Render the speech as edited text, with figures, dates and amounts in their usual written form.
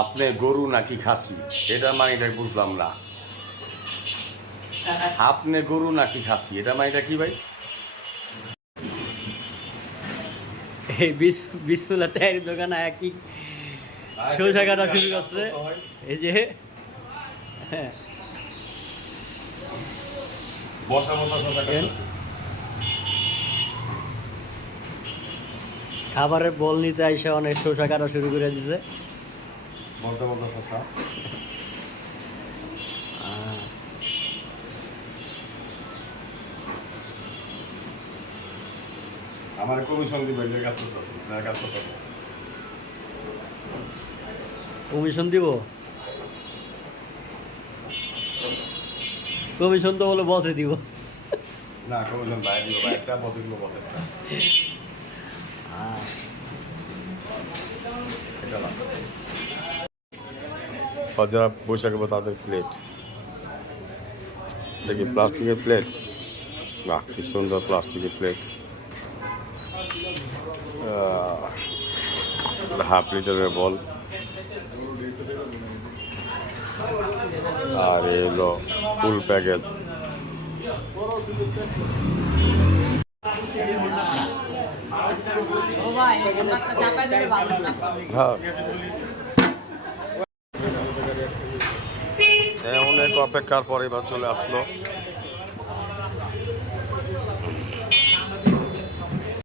আপনি গরু নাকি খাসি এটা মানেটা বুঝলাম না। আপনি গরু নাকি খাসি এটা মানেটা কি ভাই? এই বিসমিল্লাহ তাহের দোকান একই সরিষা কাটা শুরু করছে। এই যে হ্যাঁ, খাবারের বল নিতে আইসা অনেক সরিষা কাটা শুরু করে দিছে। আমার কমিশন দিবেন কাজ কমিশন দিব? কমিশন তো বলে বসে দিব। না কমিশন ভাই দিব ভাই, একটা বসে দিব বসে একটা। এটা না যারা বৈশাখে তাদের প্লেট দেখি প্লাস্টিকের প্লেট। বাহ কি সুন্দর প্লাস্টিকের প্লেট। হাফ লিটারের বল আর এলো ফুল প্যাকেজ। হ্যাঁ অনেক অপেক্ষার পরে এবার চলে আসলো।